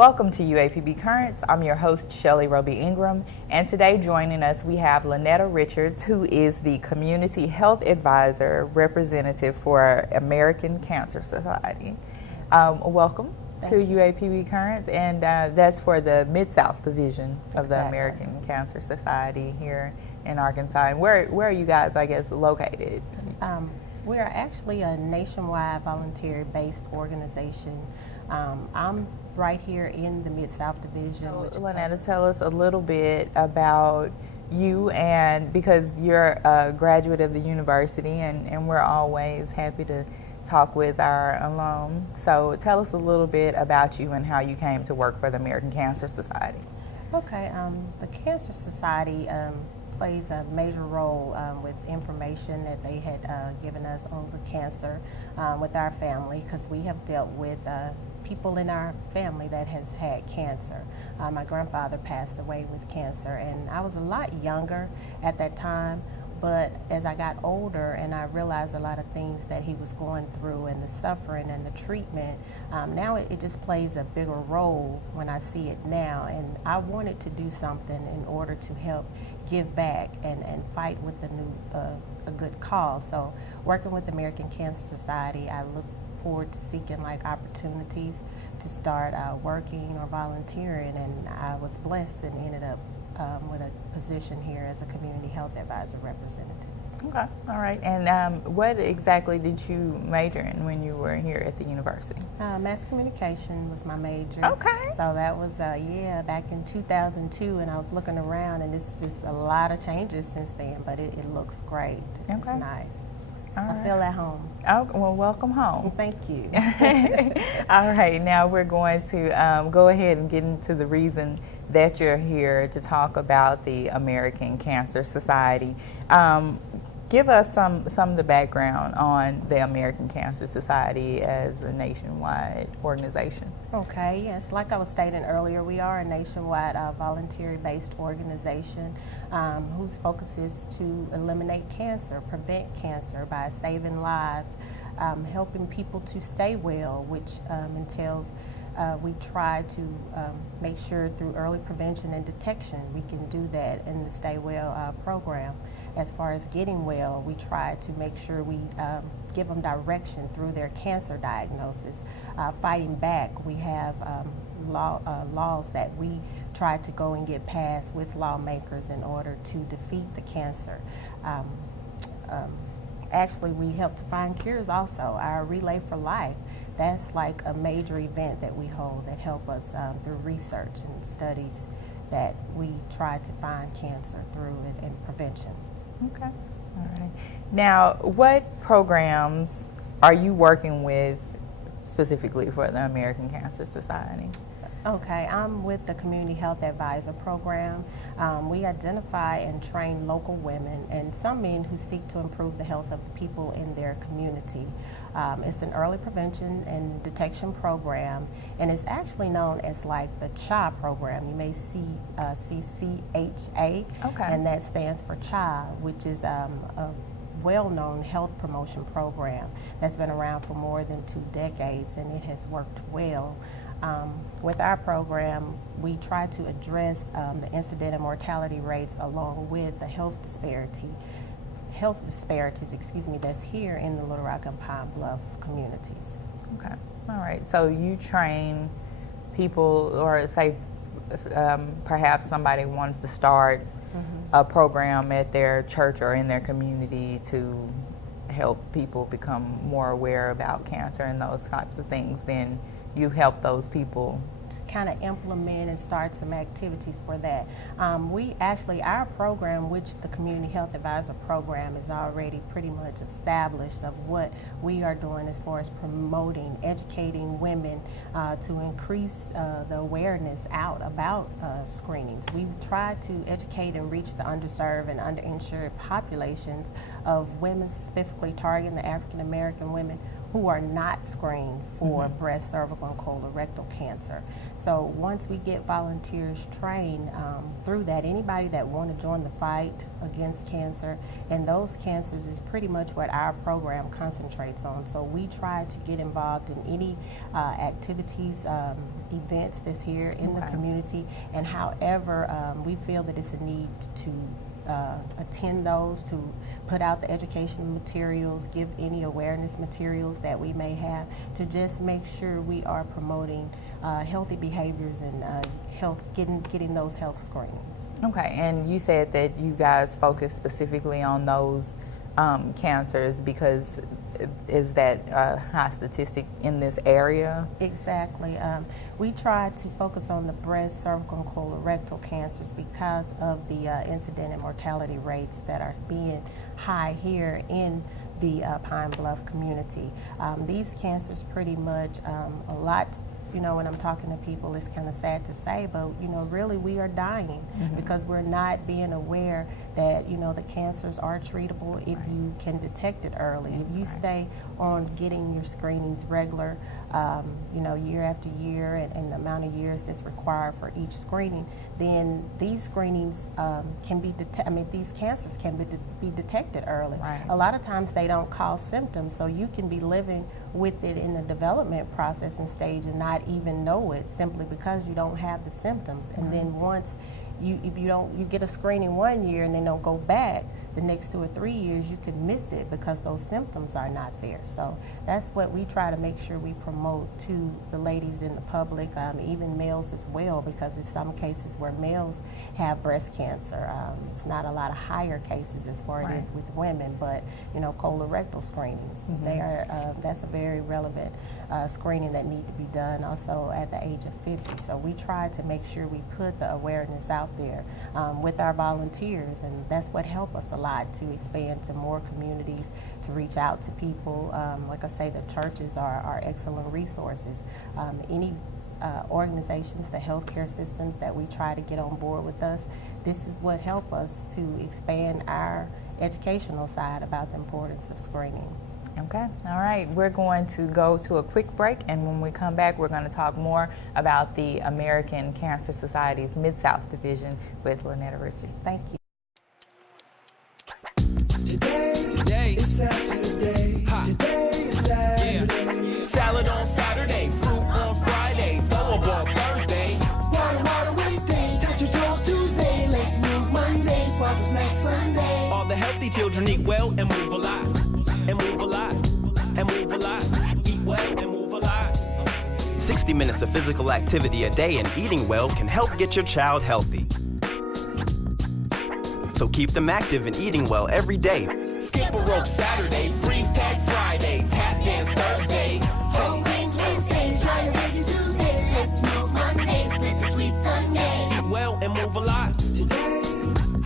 Welcome to UAPB Currents. I'm your host, SHELLEY INGRAM, and today joining us we have LaNetta Richards, who is the Community Health Advisor Representative for American Cancer Society. Welcome to UAPB Currents, and that's for the Mid-South Division of the American Cancer Society here in Arkansas. And where are you guys, I guess, located? We are actually a nationwide volunteer-based organization. I'm right here in the Mid-South Division. So, LaNetta, tell us a little bit about you, and because you're a graduate of the university, and we're always happy to talk with our alum. So tell us a little bit about you and how you came to work for the American Cancer Society. Okay, the Cancer Society plays a major role with information that they had given us over cancer with our family, because we have dealt with people in our family that has had cancer. My grandfather passed away with cancer, and I was a lot younger at that time, but as I got older and I realized a lot of things that he was going through and the suffering and the treatment, now it just plays a bigger role when I see it now, and I wanted to do something in order to help give back and fight with a good cause. So working with the American Cancer Society, I look forward to seeking opportunities to start working or volunteering, and I was blessed and ended up with a position here as a community health advisor representative. Okay, all right. And what exactly did you major in when you were here at the university? Mass communication was my major. Okay. So that was, back in 2002, and I was looking around, and it's just a lot of changes since then, but it looks great. Okay. It's nice. I feel at home. Oh, well, welcome home. Thank you. All right, now we're going to go ahead and get into the reason that you're here to talk about the American Cancer Society. Give us some of the background on the American Cancer Society as a nationwide organization. Okay, yes, like I was stating earlier, we are a nationwide voluntary-based organization whose focus is to eliminate cancer, prevent cancer by saving lives, helping people to stay well, which entails we try to make sure through early prevention and detection we can do that in the Stay Well program. As far as getting well, we try to make sure we give them direction through their cancer diagnosis. Fighting back, we have laws that we try to go and get passed with lawmakers in order to defeat the cancer. Actually, we help to find cures also. Our Relay for Life, that's like a major event that we hold that help us through research and studies that we try to find cancer through and prevention. Okay, all right. Now, what programs are you working with specifically for the American Cancer Society? Okay, I'm with the Community Health Advisor Program. We identify and train local women and some men who seek to improve the health of the people in their community. It's an early prevention and detection program, and it's actually known as like the CHA program. You may see CCHA, and that stands for CHA, which is a well-known health promotion program that's been around for more than 2 decades, and it has worked well. With our program, we try to address the incident and mortality rates along with the health disparities, that's here in the Little Rock and Pine Bluff communities. Okay, all right. So you train people, or say perhaps somebody wants to start a program at their church or in their community to help people become more aware about cancer and those types of things, then you help those people to kind of implement and start some activities for that. We actually, our program, which the Community Health Advisor Program is already pretty much established of what we are doing as far as promoting, educating women to increase the awareness out about screenings. We try to educate and reach the underserved and underinsured populations of women, specifically targeting the African American women who are not screened for breast, cervical, and colorectal cancer. So once we get volunteers trained through that, anybody that want to join the fight against cancer, and those cancers is pretty much what our program concentrates on. So we try to get involved in any activities, events that's here in the community, and however we feel that it's a need to attend those, to put out the educational materials, give any awareness materials that we may have, to just make sure we are promoting healthy behaviors and getting those health screenings. Okay, and you said that you guys focus specifically on those cancers because is that a high statistic in this area? Exactly. We try to focus on the breast, cervical, and colorectal cancers because of the incident and mortality rates that are being high here in the Pine Bluff community. These cancers pretty much a lot. You know, when I'm talking to people, it's kind of sad to say, but, you know, really we are dying because we're not being aware that, you know, the cancers are treatable if you can detect it early. If you stay on getting your screenings regular, you know, year after year and the amount of years that's required for each screening, then these screenings can be, these cancers can be detected early. Right. A lot of times they don't cause symptoms, so you can be living with it in the development process and stage and not even know it simply because you don't have the symptoms. And then once if you get a screening 1 year and they don't go back, the next 2 or 3 years you could miss it because those symptoms are not there. So that's what we try to make sure we promote to the ladies in the public, even males as well, because in some cases where males have breast cancer, it's not a lot of higher cases as far as it is with women, but you know, colorectal screenings, they are that's a very relevant screening that need to be done also at the age of 50. So we try to make sure we put the awareness out there with our volunteers, and that's what helps us a lot to expand to more communities, to reach out to people. Like I say, the churches are excellent resources. Any organizations, the healthcare systems that we try to get on board with us, this is what helps us to expand our educational side about the importance of screening. Okay, all right. We're going to go to a quick break, and when we come back, we're going to talk more about the American Cancer Society's Mid-South Division with LaNetta Richards. Thank you. Today is Saturday. Today is Saturday. Yeah. Salad on Saturday, fruit on Friday, throw a ball Thursday. Water Wednesday, touch your toes Tuesday. Let's move Monday, swap a snack Sunday. All the healthy children eat well and move a lot. And move a lot. And move a lot. Eat well and move a lot. 60 minutes of physical activity a day and eating well can help get your child healthy. So keep them active and eating well every day. Skip a rope Saturday, freeze tag Friday, tap dance Thursday. Whole grains Wednesday, try a veggie Tuesday. Let's move Monday, split the sweet Sunday. Eat well and move a lot. Today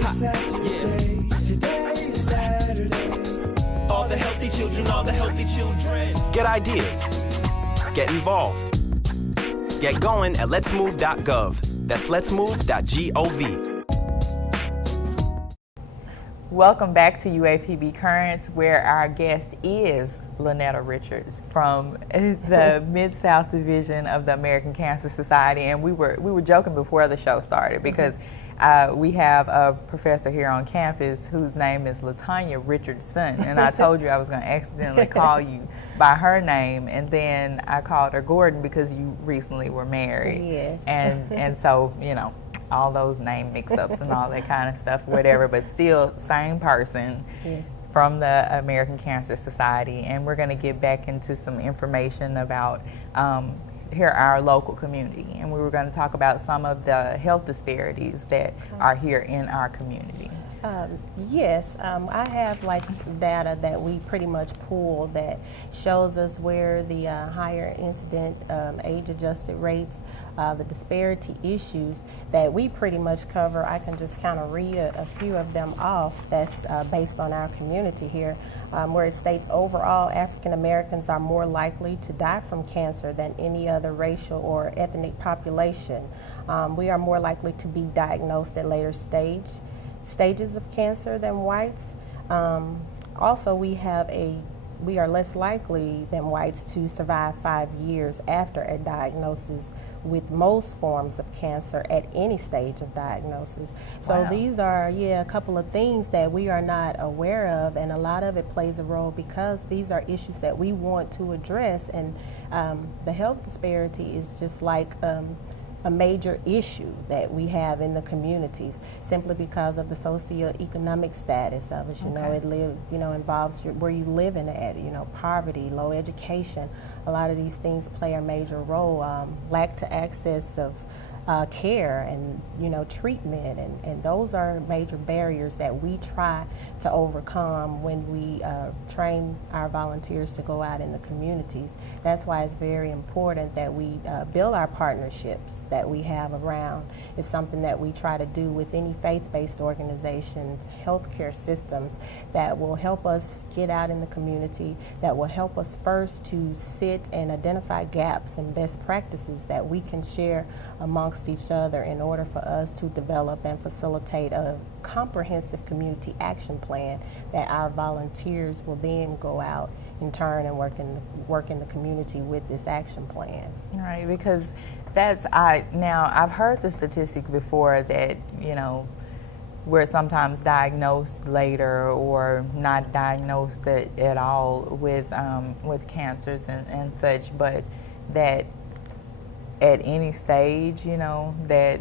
is Saturday. Yeah. Today is Saturday. All the healthy children, all the healthy children. Get ideas. Get involved. Get going at letsmove.gov. That's letsmove.gov. Welcome back to UAPB Currents, where our guest is LaNetta Richards from the Mid-South Division of the American Cancer Society. And we were joking before the show started because we have a professor here on campus whose name is LaTanya Richardson, and I told you I was going to accidentally call you by her name, and then I called her Gordon because you recently were married. Yes. And so, you know, all those name mix-ups and all that kind of stuff, whatever, but still same person. Yes. From the American Cancer Society. And we're going to get back into some information about here our local community, and we were going to talk about some of the health disparities that are here in our community. Yes, I have like data that we pretty much pull that shows us where the higher incident age-adjusted rates, the disparity issues that we pretty much cover. I can just kind of read a few of them off that's based on our community here, where it states overall African Americans are more likely to die from cancer than any other racial or ethnic population. We are more likely to be diagnosed at later stages of cancer than whites. Also, we are less likely than whites to survive 5 years after a diagnosis with most forms of cancer at any stage of diagnosis. So Wow. these are, a couple of things that we are not aware of, and a lot of it plays a role because these are issues that we want to address, and the health disparity is just like a major issue that we have in the communities simply because of the socioeconomic status of it. It involves where you live in at, poverty, low education. A lot of these things play a major role. Lack to access of care and treatment, and those are major barriers that we try to overcome when we train our volunteers to go out in the communities. That's why it's very important that we build our partnerships that we have around. It's something that we try to do with any faith-based organizations, healthcare systems that will help us get out in the community, that will help us first to sit and identify gaps and best practices that we can share amongst each other in order for us to develop and facilitate a comprehensive community action plan that our volunteers will then go out in turn and work in the community with this action plan. Right, because now I've heard the statistic before that we're sometimes diagnosed later or not diagnosed at all with cancers and such, but that at any stage, that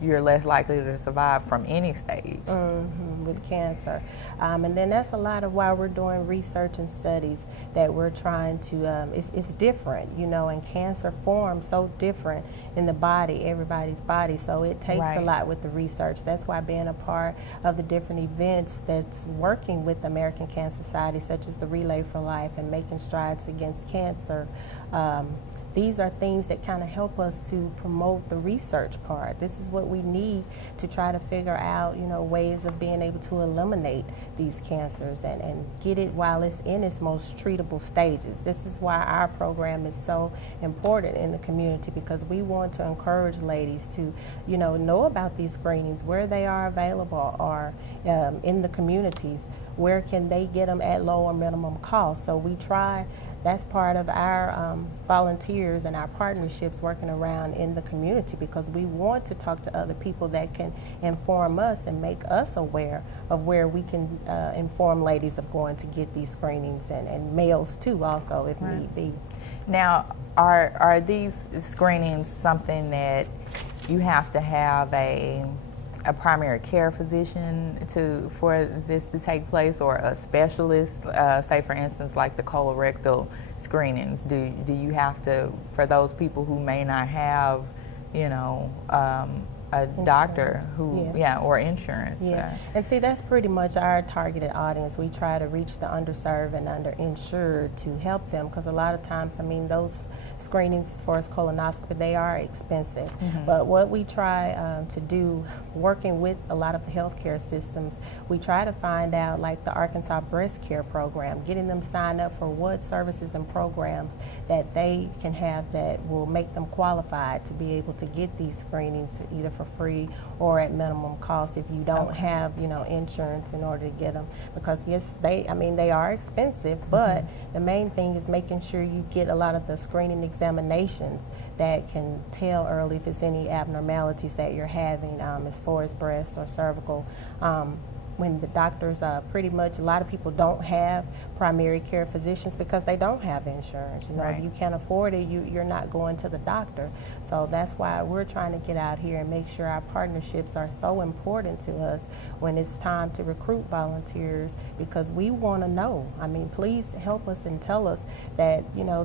you're less likely to survive from any stage. With cancer. And then that's a lot of why we're doing research and studies that we're trying to, it's different, and cancer forms so different in the body, everybody's body, so it takes a lot with the research. That's why being a part of the different events that's working with the American Cancer Society, such as the Relay for Life and Making Strides Against Cancer, these are things that kind of help us to promote the research part. This is what we need to try to figure out, ways of being able to eliminate these cancers and get it while it's in its most treatable stages. This is why our program is so important in the community, because we want to encourage ladies to, know about these screenings, where they are available or in the communities. Where can they get them at low or minimum cost? So we try, that's part of our volunteers and our partnerships working around in the community, because we want to talk to other people that can inform us and make us aware of where we can inform ladies of going to get these screenings, and males too also if need be. Now, are these screenings something that you have to have a primary care physician for this to take place, or a specialist, say for instance like the colorectal screenings? Do you have to, for those people who may not have a doctor who, or insurance? And see, that's pretty much our targeted audience. We try to reach the underserved and underinsured to help them, because a lot of times, those screenings as far as colonoscopy, they are expensive. But what we try to do, working with a lot of the healthcare systems, we try to find out, like the Arkansas Breast Care Program, getting them signed up for what services and programs that they can have that will make them qualified to be able to get these screenings either for free or at minimum cost if you don't have, insurance in order to get them. Because yes, they are expensive, but the main thing is making sure you get a lot of the screening examinations that can tell early if it's any abnormalities that you're having as far as breast or cervical. When the doctors, pretty much, a lot of people don't have primary care physicians because they don't have insurance. If you can't afford it, you're not going to the doctor. So that's why we're trying to get out here and make sure our partnerships are so important to us when it's time to recruit volunteers, because we want to know. Please help us and tell us that,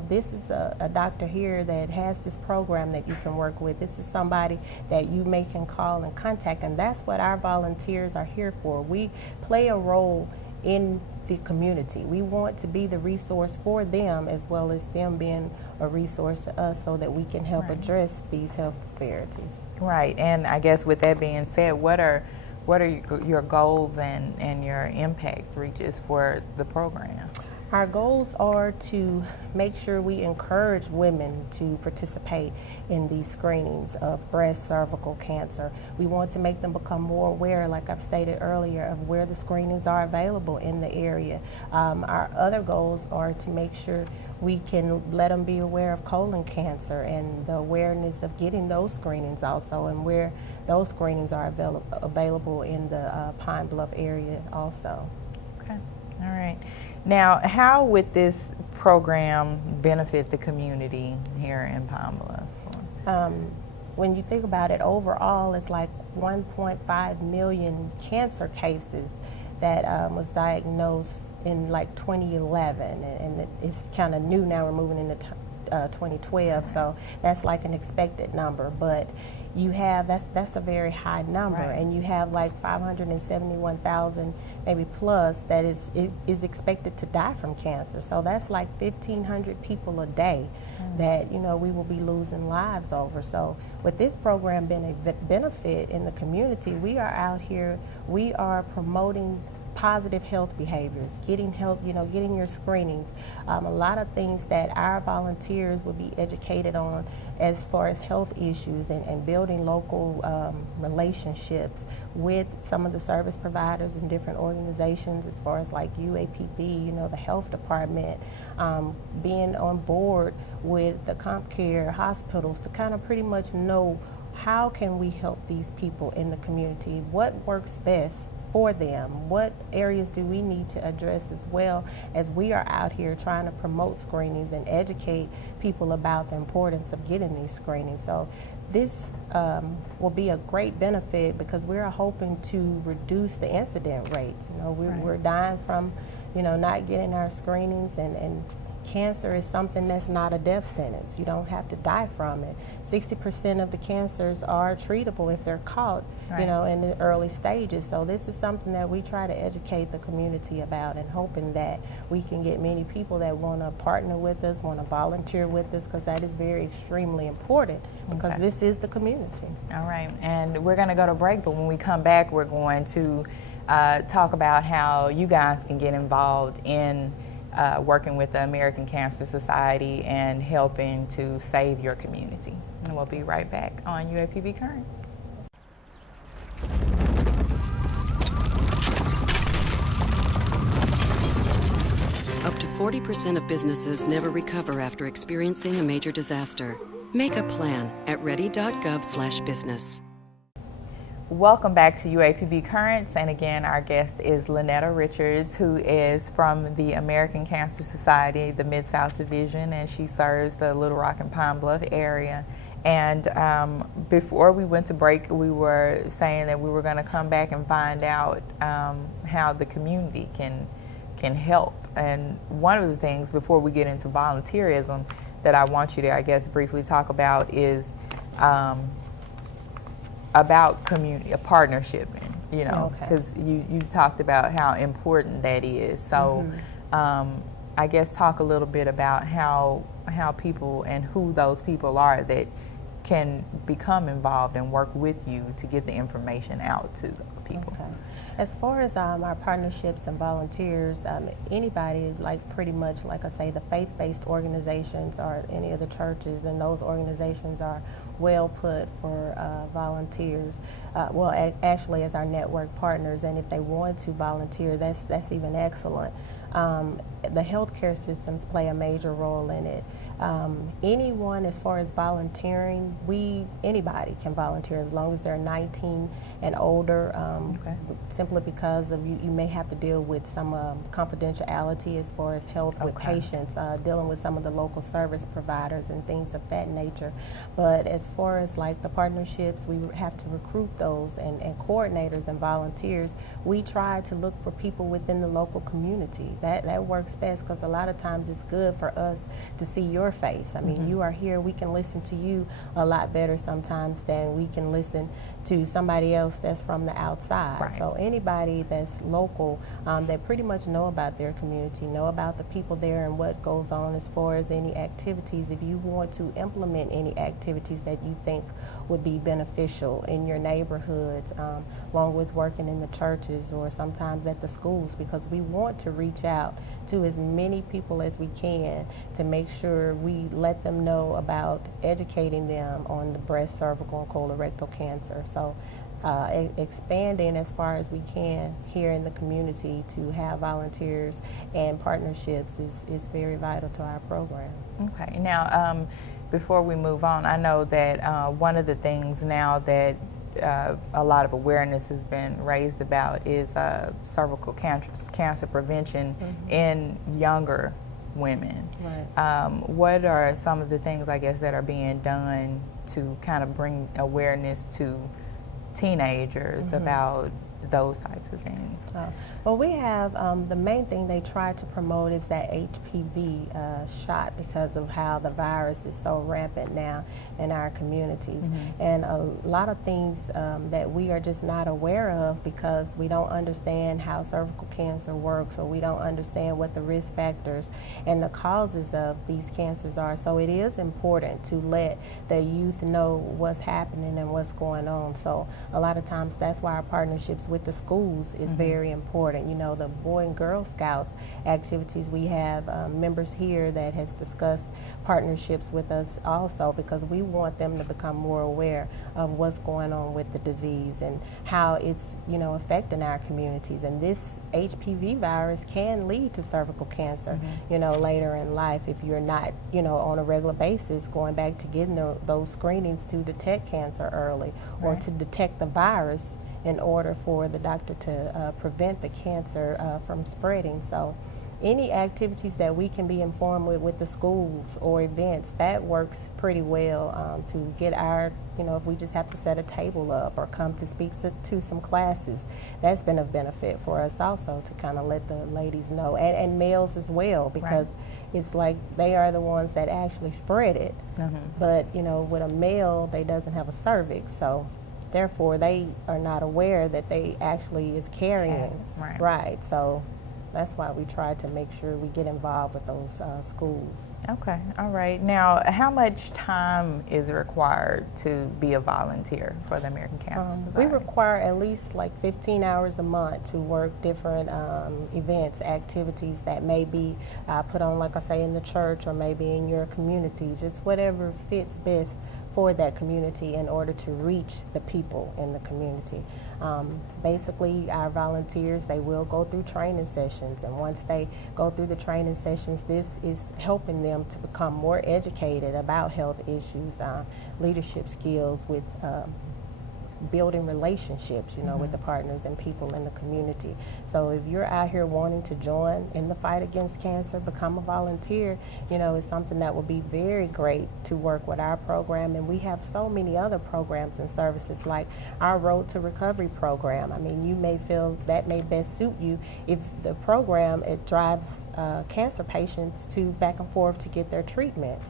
this is a doctor here that has this program that you can work with. This is somebody that you can call and contact, and that's what our volunteers are here for. We play a role in the community. We want to be the resource for them, as well as them being a resource to us, so that we can help address these health disparities. Right, and I guess with that being said, what are your goals and your impact reaches for the program? Our goals are to make sure we encourage women to participate in these screenings of breast, cervical cancer. We want to make them become more aware, like I've stated earlier, of where the screenings are available in the area. Our other goals are to make sure we can let them be aware of colon cancer and the awareness of getting those screenings also, and where those screenings are available in the Pine Bluff area also. Okay, all right. Now, how would this program benefit the community here in Pine Bluff? When you think about it, overall, it's like 1.5 million cancer cases that was diagnosed in like 2011, and it's kind of new now. We're moving into 2012, so that's like an expected number, but you have, that's a very high number, right. And you have like 571,000 maybe plus that is expected to die from cancer. So that's like 1,500 people a day that, you know, we will be losing lives over. So with this program being a benefit in the community, we are out here, we are promoting positive health behaviors, getting help, you know, getting your screenings, a lot of things that our volunteers will be educated on as far as health issues, and building local relationships with some of the service providers and different organizations as far as like UAPB, you know, the health department, being on board with the comp care hospitals to kind of pretty much know how can we help these people in the community, what works best for them, what areas do we need to address, as well as we are out here trying to promote screenings and educate people about the importance of getting these screenings. So this will be a great benefit because we're hoping to reduce the incident rates. You know, we're dying from, you know, not getting our screenings, and cancer is something that's not a death sentence. You don't have to die from it. 60% of the cancers are treatable if they're caught, you know, in the early stages. So this is something that we try to educate the community about, and hoping that we can get many people that want to partner with us, want to volunteer with us, because that is very extremely important, because this is the community. All right, and we're going to go to break, but when we come back, we're going to talk about how you guys can get involved in working with the American Cancer Society and helping to save your community. And we'll be right back on UAPB Current. Up to 40% of businesses never recover after experiencing a major disaster. Make a plan at ready.gov/business. Welcome back to UAPB Currents, and again our guest is LaNetta Richards, who is from the American Cancer Society, the Mid-South Division, and she serves the Little Rock and Pine Bluff area. And before we went to break, we were saying that we were going to come back and find out how the community can help. And one of the things, before we get into volunteerism, that I want you to, I guess, briefly talk about is about community, a partnership, you know, because you talked about how important that is. So I guess talk a little bit about how people and who those people are that can become involved and work with you to get the information out to people. Okay. As far as our partnerships and volunteers, anybody, like pretty much, like I say, the faith-based organizations or any of the churches, and those organizations are well put for volunteers. Well, actually as our network partners, and if they want to volunteer, that's even excellent. The healthcare systems play a major role in it. Anyone, as far as volunteering, anybody can volunteer as long as they're 19 and older, simply because of you may have to deal with some confidentiality as far as health with patients, dealing with some of the local service providers and things of that nature. But as far as like the partnerships, we have to recruit those, and coordinators and volunteers. We try to look for people within the local community. That works best, because a lot of times it's good for us to see your face. I mean, you are here, we can listen to you a lot better sometimes than we can listen to somebody else that's from the outside. So anybody that's local, that pretty much know about their community, know about the people there and what goes on as far as any activities. If you want to implement any activities that that you think would be beneficial in your neighborhoods, along with working in the churches or sometimes at the schools, because we want to reach out to as many people as we can to make sure we let them know about educating them on the breast, cervical, and colorectal cancer. So expanding as far as we can here in the community to have volunteers and partnerships is very vital to our program. Okay. Now, before we move on, I know that one of the things now that a lot of awareness has been raised about is cervical cancer prevention in younger women. Right. What are some of the things, I guess, that are being done to kind of bring awareness to teenagers about those types of things? Well, we have the main thing they try to promote is that HPV shot, because of how the virus is so rampant now in our communities. And a lot of things that we are just not aware of because we don't understand how cervical cancer works, or we don't understand what the risk factors and the causes of these cancers are. So it is important to let the youth know what's happening and what's going on. So a lot of times that's why our partnerships with the schools is very important. You know, the Boy and Girl Scouts activities, we have members here that has discussed partnerships with us also, because we want them to become more aware of what's going on with the disease and how it's, you know, affecting our communities. And this HPV virus can lead to cervical cancer, you know, later in life if you're not, you know, on a regular basis going back to getting those screenings to detect cancer early, or to detect the virus in order for the doctor to prevent the cancer from spreading. So any activities that we can be informed with the schools or events, that works pretty well to get our, you know, if we just have to set a table up or come to speak to some classes, that's been a benefit for us also, to kind of let the ladies know, and males as well, because it's like they are the ones that actually spread it. But, you know, with a male, they doesn't have a cervix, so therefore they are not aware that they actually is carrying. Right. So that's why we try to make sure we get involved with those schools. Okay. All right. Now, how much time is required to be a volunteer for the American Cancer Society? We require at least like 15 hours a month to work different events, activities that may be put on, like I say, in the church or maybe in your community, just whatever fits best for that community in order to reach the people in the community. Basically, our volunteers, they will go through training sessions, and once they go through the training sessions, this is helping them to become more educated about health issues, leadership skills, with building relationships, you know, with the partners and people in the community. So if you're out here wanting to join in the fight against cancer, become a volunteer, you know, it's something that will be very great to work with our program. And we have so many other programs and services, like our Road to Recovery program. I mean, you may feel that may best suit you if the program, it drives cancer patients to back and forth to get their treatments.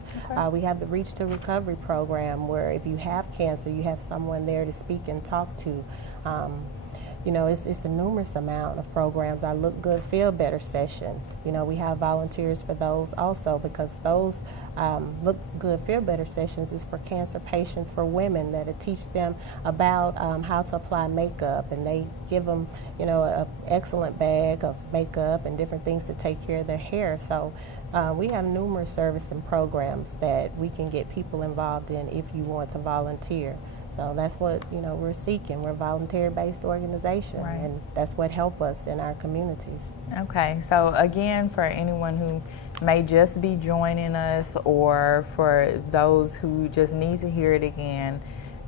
We have the Reach to Recovery program, where if you have cancer, you have someone there to speak and talk to. You know, it's a numerous amount of programs. Our Look Good, Feel Better session, you know, we have volunteers for those also, because those Look Good, Feel Better sessions is for cancer patients, for women, that it teach them about how to apply makeup, and they give them, you know, an excellent bag of makeup and different things to take care of their hair. So we have numerous service and programs that we can get people involved in if you want to volunteer. So that's what, you know, we're seeking. We're a volunteer-based organization, and that's what helps us in our communities. Okay, so again, for anyone who may just be joining us, or for those who just need to hear it again,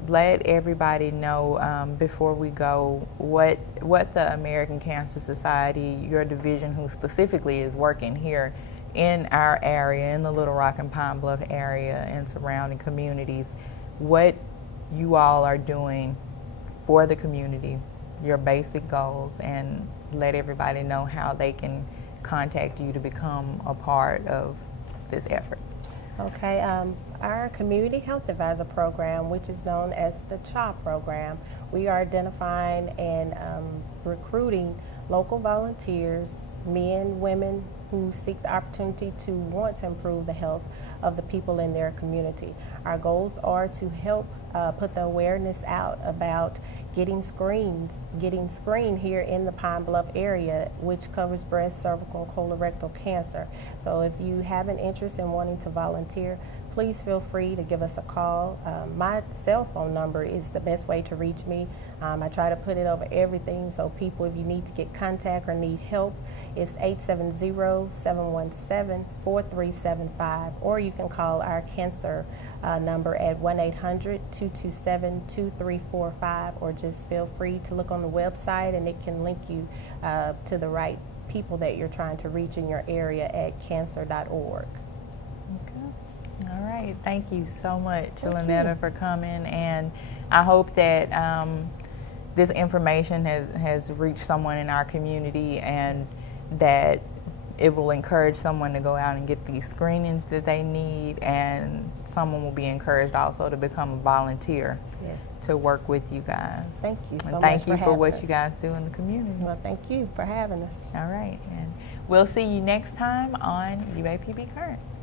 let everybody know before we go what the American Cancer Society, your division, who specifically is working here in our area, in the Little Rock and Pine Bluff area and surrounding communities, what you all are doing for the community, your basic goals, and let everybody know how they can contact you to become a part of this effort. Okay, our Community Health Advisor program, which is known as the CHA program, we are identifying and recruiting local volunteers, men, women, who seek the opportunity to want to improve the health of the people in their community. Our goals are to help put the awareness out about getting screened here in the Pine Bluff area, which covers breast, cervical, and colorectal cancer. So if you have an interest in wanting to volunteer, please feel free to give us a call. My cell phone number is the best way to reach me. I try to put it over everything, so people, if you need to get contact or need help, it's 870-717-4375, or you can call our cancer number at 1-800-227-2345, or just feel free to look on the website and it can link you to the right people that you're trying to reach in your area at cancer.org. Okay. All right. Thank you so much, Thank LaNetta, you. for coming. And I hope that this information has reached someone in our community, and that it will encourage someone to go out and get these screenings that they need, and someone will be encouraged also to become a volunteer. Yes. To work with you guys. Thank you so And much thank you for having what us. you guys do in the community. Well, thank you for having us. All right. And we'll see you next time on UAPB Currents.